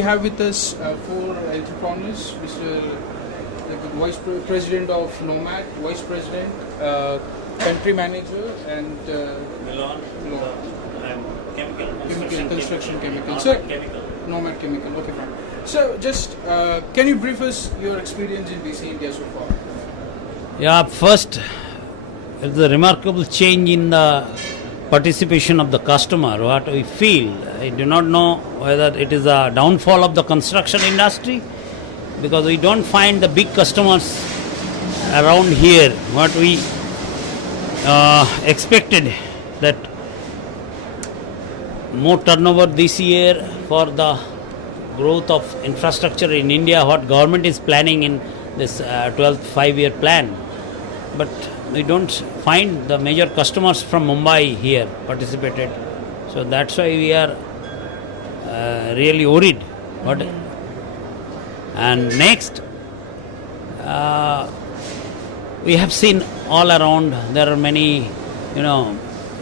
we have with us four entrepreneurs, Mr. Vice President of Nomad, Vice President, Country Manager, and Milan. I'm construction chemical. Nomad So, chemical. Nomad Chemical. Okay, fine. So, just can you brief us your experience in BC India so far? Yeah, first, it's a remarkable change in the participation of the customer. What we feel, I do not know whether it is a downfall of the construction industry, because we don't find the big customers around here. What we expected, that more turnover this year for the growth of infrastructure in India, what government is planning in this 12th 5-year plan. But we don't find the major customers from Mumbai here participated. So that's why we are really worried. And next, we have seen all around, there are many,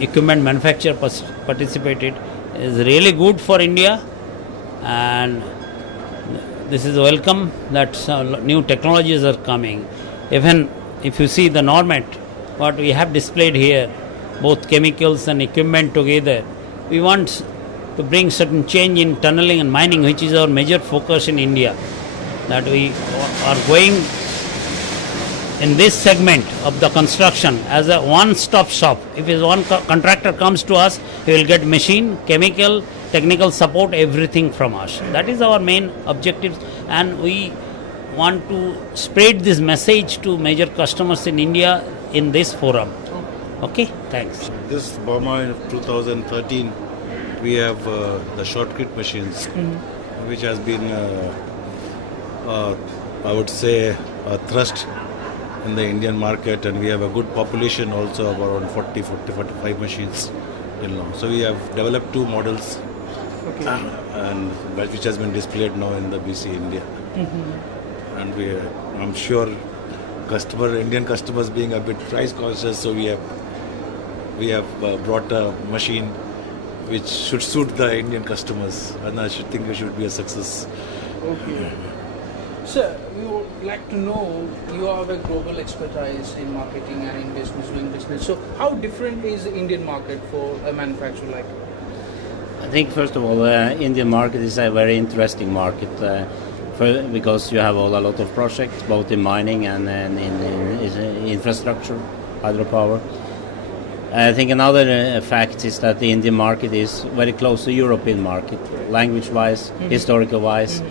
equipment manufacturer participated. It's really good for India, and this is welcome that new technologies are coming. Even if you see the Normet, what we have displayed here, both chemicals and equipment together, we want to bring certain change in tunneling and mining, which is our major focus in India. That we are going in this segment of the construction as a one-stop shop. If one contractor comes to us, he will get machine, chemical, technical support, everything from us. That is our main objective, and we want to spread this message to major customers in India in this forum. Okay, thanks. This Burma in 2013, we have the shortcut machines, which has been, I would say, a thrust in the Indian market, and we have a good population also of around 45 machines till now. So we have developed 2 models, and which has been displayed now in the BC India. And I'm sure Indian customers being a bit price conscious, so we have brought a machine which should suit the Indian customers, and I should think it should be a success. Okay. Sir, we would like to know, you have a global expertise in marketing and in business, doing business. So how different is the Indian market for a manufacturer like you? I think first of all, the Indian market is a very interesting market because you have a lot of projects, both in mining and in infrastructure, hydropower. I think another fact is that the Indian market is very close to the European market, language-wise, historical-wise.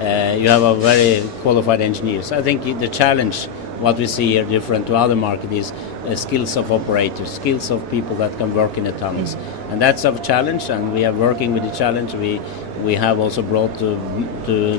You have a very qualified engineers. I think the challenge, what we see here different to other markets, is skills of operators, skills of people that can work in the tunnels. And that's a challenge, and we are working with the challenge. We have also brought to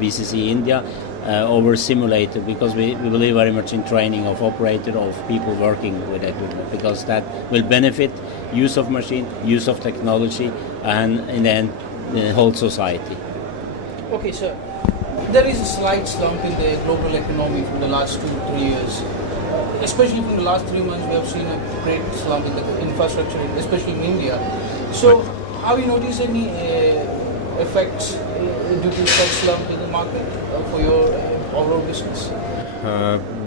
BCC India over simulator, because we believe very much in training of operator, of people working with equipment, because that will benefit use of machine, use of technology, and in the end, the whole society. Okay, sir. There is a slight slump in the global economy for the last 2-3 years. Especially from the last 3 months, we have seen a great slump in the infrastructure, especially in India. So, have you noticed any effects due to such slump in the market for your overall business?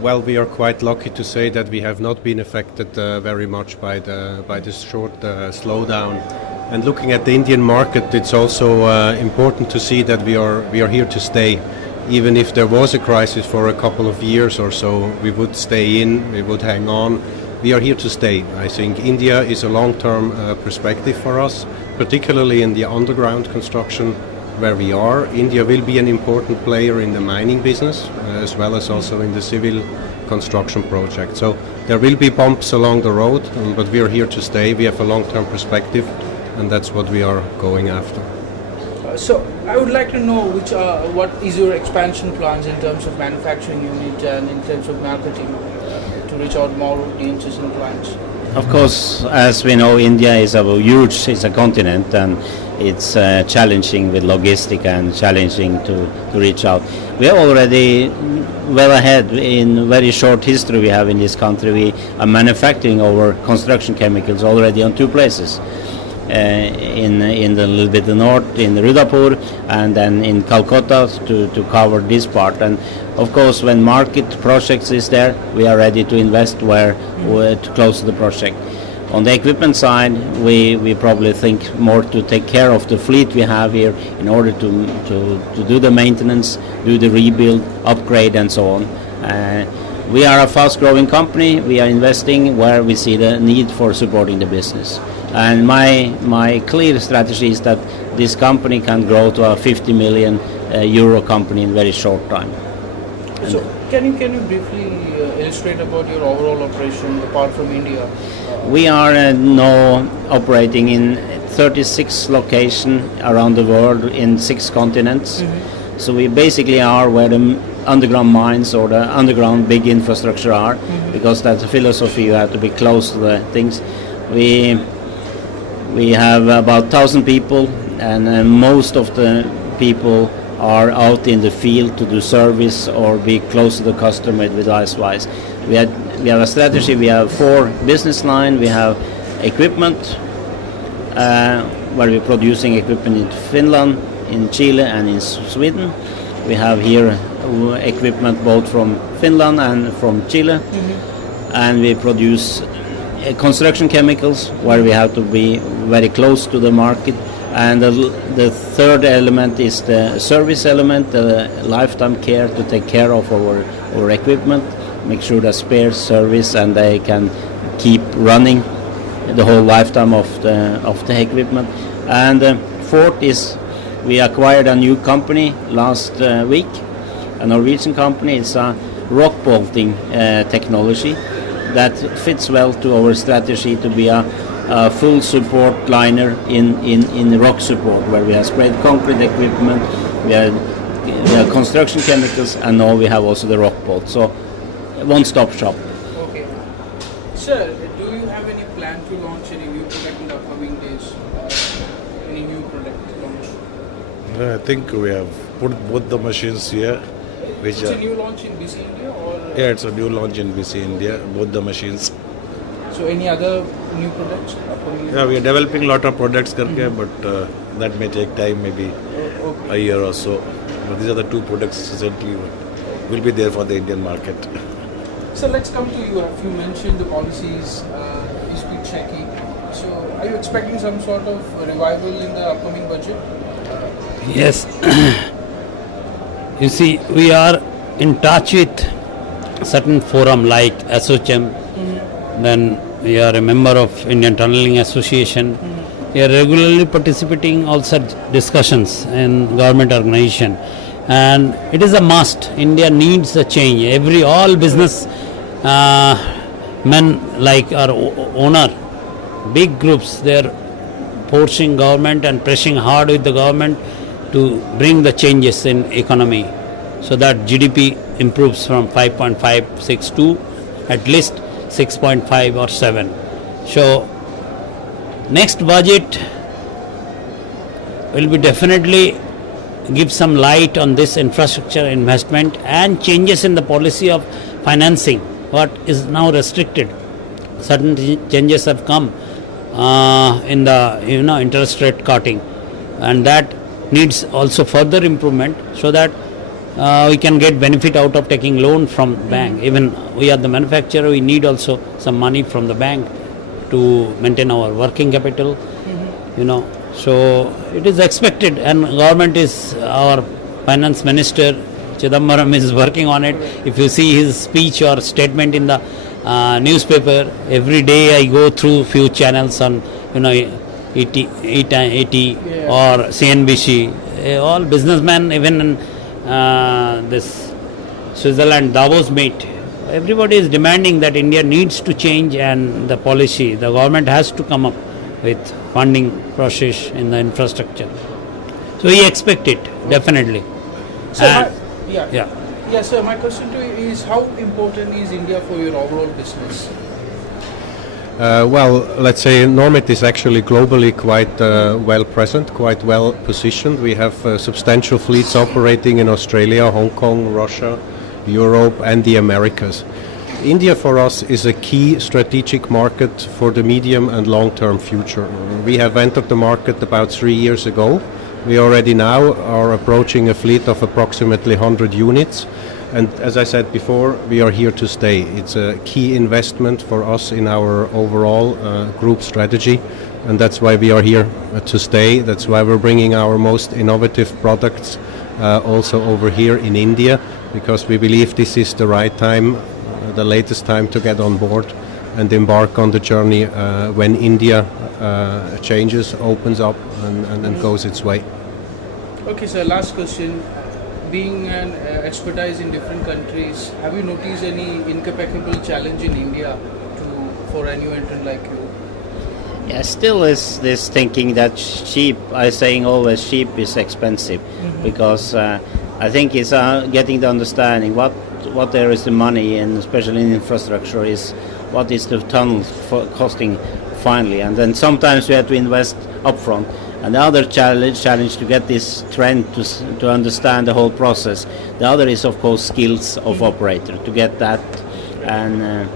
Well, we are quite lucky to say that we have not been affected very much by this short slowdown. And looking at the Indian market, it's also important to see that we are here to stay. Even if there was a crisis for a couple of years or so, we would stay in, we would hang on. We are here to stay. I think India is a long-term perspective for us, particularly in the underground construction where we are. India will be an important player in the mining business, as well as also in the civil construction project. So there will be bumps along the road, but we are here to stay. We have a long-term perspective, and that's what we are going after. So I would like to know what is your expansion plans in terms of manufacturing unit and in terms of marketing to reach out more audiences and clients. Of course, as we know, India is it's a continent, and it's challenging with logistic and challenging to reach out. We are already well ahead in very short history we have in this country. We are manufacturing our construction chemicals already on 2 places. in the little bit the north in Rudapur, and then in Calcutta to cover this part. And of course, when market projects is there, we are ready to invest where to close the project. On the equipment side, we probably think more to take care of the fleet we have here in order to do the maintenance, do the rebuild, upgrade, and so on. We are a fast-growing company. We are investing where we see the need for supporting the business. And my clear strategy is that this company can grow to a 50 million euro company in very short time. So can you briefly illustrate about your overall operation apart from India? We are now operating in 36 locations around the world in 6 continents. Mm-hmm. So we basically are where the underground mines or the underground big infrastructure are, because that's a philosophy. You have to be close to the things. We have about 1,000 people, and most of the people are out in the field to do service or be close to the customer with IceWise. We have a strategy. We have 4 business lines. We have equipment, where we're producing equipment in Finland, in Chile, and in Sweden. We have here equipment both from Finland and from Chile, and we produce construction chemicals, where we have to be very close to the market. And the third element is the service element, the lifetime care, to take care of our equipment, make sure that spares service and they can keep running the whole lifetime of the equipment. And fourth is we acquired a new company last week, a Norwegian company. It's a rock bolting technology that fits well to our strategy to be a full support liner in rock support, where we have spread concrete equipment, we have construction chemicals, and now we have also the rock bolt. So one-stop shop. Okay. Sir, do you have any plan to launch any new product in the upcoming days? Any new product launch? I think we have put both the machines here, which It's are a new launch in BC India, or yeah, it's a new launch in BC India. Both the machines. so any other new products upcoming? Yeah, we are developing a lot of products, karke, but that may take time, maybe Okay. a year or so. But these are the 2 products recently will be there for the Indian market. So let's come to you. You mentioned the policies is bit shaky. So are you expecting some sort of revival in the upcoming budget? Yes. You see, we are in touch with certain forum like ASSOCHAM, then we are a member of Indian Tunneling Association. We are regularly participating all such discussions in government organization, and it is a must. India needs a change. All business men like our owner, big groups, they are forcing government and pressing hard with the government to bring the changes in economy, so that GDP improves from 5.56 to at least 6.5 or 7. So next budget will be definitely give some light on this infrastructure investment and changes in the policy of financing, what is now restricted. Certain changes have come in the interest rate cutting, and that needs also further improvement, so that we can get benefit out of taking loan from bank. Even we are the manufacturer, we need also some money from the bank to maintain our working capital. So it is expected, and government is, our finance minister Chidambaram is working on it. If you see his speech or statement in the newspaper, every day I go through few channels on ET or CNBC. All businessmen, even in this Switzerland Davos meet, everybody is demanding that India needs to change, and the policy, the government has to come up with funding process in the infrastructure. So we expect it, definitely. So Yeah. Yeah, sir, my question to you is, how important is India for your overall business? Well, let's say Normit is actually globally quite well present, quite well positioned. We have substantial fleets operating in Australia, Hong Kong, Russia, Europe, and the Americas. India for us is a key strategic market for the medium and long-term future. We have entered the market about 3 years ago. We already now are approaching a fleet of approximately 100 units. And as I said before, we are here to stay. It's a key investment for us in our overall group strategy. And that's why we are here to stay. That's why we're bringing our most innovative products also over here in India, because we believe this is the right time, the latest time to get on board and embark on the journey when India changes, opens up and goes its way. Okay, sir, last question. Being an expertise in different countries, have you noticed any incapable challenge in India for a new entrant like you? Yeah, still is this thinking that cheap, I saying always cheap is expensive, because I think it's getting the understanding what there is the money, and especially in infrastructure, is what is the tunnel costing finally, and then sometimes we have to invest upfront. And the other challenge to get this trend to understand the whole process. The other is of course skills of operator to get that, and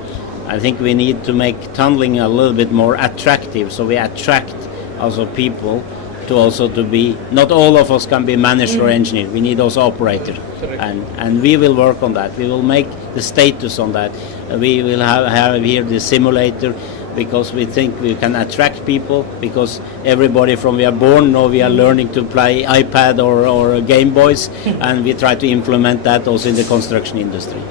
I think we need to make tunneling a little bit more attractive, so we attract also people to be. Not all of us can be manager or engineer. We need also operator, and we will work on that. We will make the status on that. We will have here the simulator, because we think we can attract people, because everybody from we are born now we are learning to play iPad or Game Boys, and we try to implement that also in the construction industry.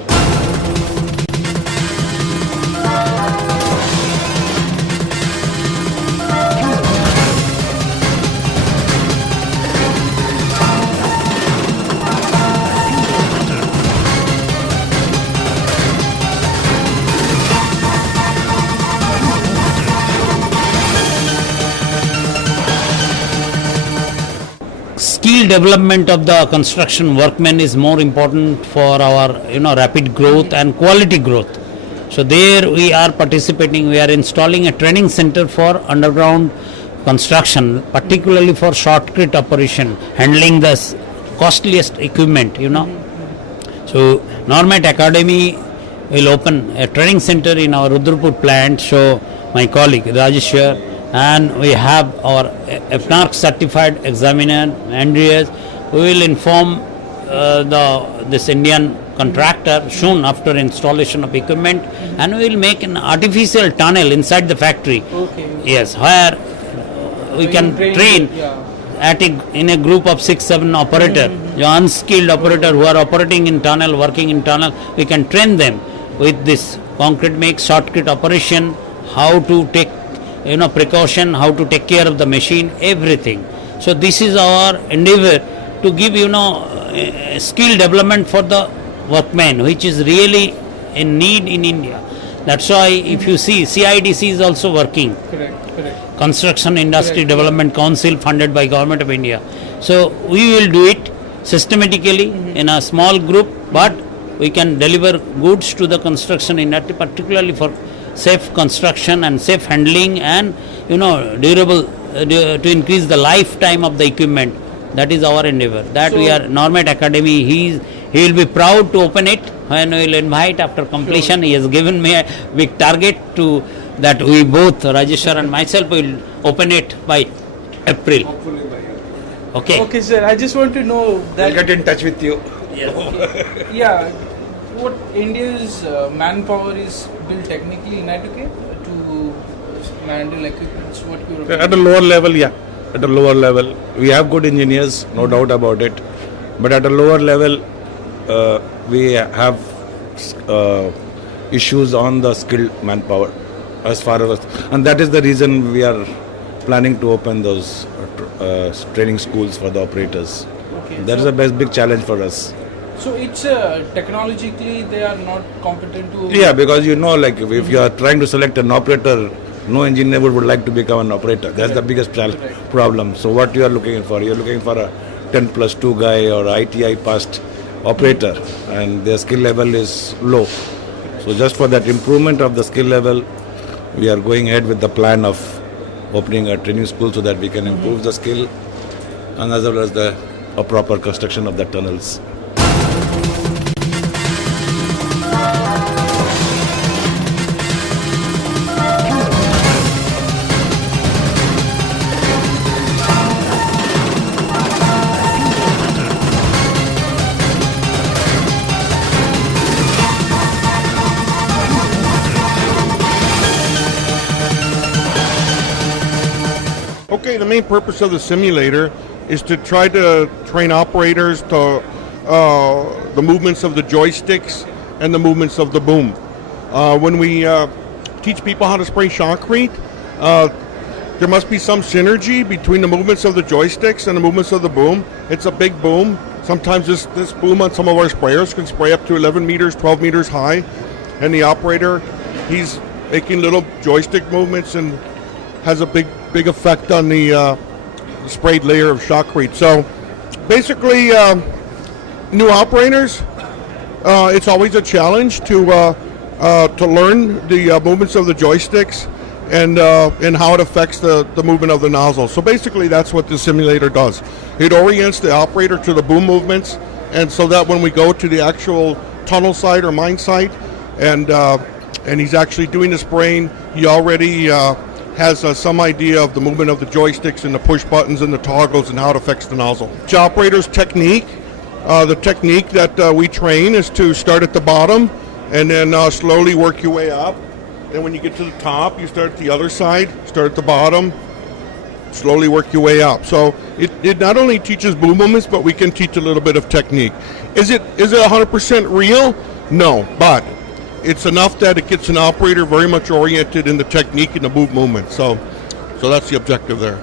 Skill development of the construction workmen is more important for our rapid growth and quality growth. So there we are participating. We are installing a training center for underground construction, particularly for shortcut operation, handling the costliest equipment. So Normet Academy will open a training center in our Rudrapur plant. So my colleague Rajesh here, and we have our FNARC certified examiner Andreas, who will inform this Indian contractor soon after installation of equipment, and we will make an artificial tunnel inside the factory. Okay. Yes, where we can train in a group of 6-7 operator, the unskilled operator who are operating in tunnel, working in tunnel. We can train them with this concrete make shortcut operation, how to take precaution, how to take care of the machine, everything. So this is our endeavor to give skill development for the workmen, which is really in need in India. That's why if you see, CIDC is also working. Correct. Construction Industry Development Council, funded by Government of India. So we will do it systematically in a small group, but we can deliver goods to the construction industry, particularly for safe construction and safe handling and durable to increase the lifetime of the equipment. That is our endeavor. That we are Normet Academy. He will be proud to open it when we will invite after completion. Sure. He has given me a big target to that we both Rajesh and myself will open it by April. Hopefully by April. Okay. Okay, sir. I just want to know that. I'll get in touch with you. Yes. Yeah, what India's manpower is built technically inadequate to handle equipment. What you At a lower level, yeah. At a lower level, we have good engineers, no doubt about it. But at a lower level, we have issues on the skilled manpower, as far as, and that is the reason we are planning to open those training schools for the operators. Okay, that is a big challenge for us. So it's technologically they are not competent to. Yeah, because like if you are trying to select an operator, no engineer would like to become an operator. That's the biggest problem. So what you are looking for? You are looking for a 10+2 guy or ITI passed operator, and their skill level is low. So just for that improvement of the skill level, we are going ahead with the plan of opening a training school so that we can improve the skill and as well as a proper construction of the tunnels. Okay, the main purpose of the simulator is to try to train operators to the movements of the joysticks and the movements of the boom. When we teach people how to spray shotcrete, there must be some synergy between the movements of the joysticks and the movements of the boom. It's a big boom. Sometimes this boom on some of our sprayers can spray up to 11 meters, 12 meters high. And the operator, he's making little joystick movements and has a big effect on the sprayed layer of shotcrete. So basically, new operators, it's always a challenge to learn the movements of the joysticks and how it affects the movement of the nozzle. So basically, that's what the simulator does. It orients the operator to the boom movements, and so that when we go to the actual tunnel site or mine site, and he's actually doing the spraying, he already has some idea of the movement of the joysticks and the push buttons and the toggles and how it affects the nozzle. Each operator's technique, the technique that we train is to start at the bottom and then slowly work your way up. Then when you get to the top, you start at the other side, start at the bottom, slowly work your way up. So it not only teaches boom movements, but we can teach a little bit of technique. Is it 100% real? No, but it's enough that it gets an operator very much oriented in the technique and the move movement. So that's the objective there.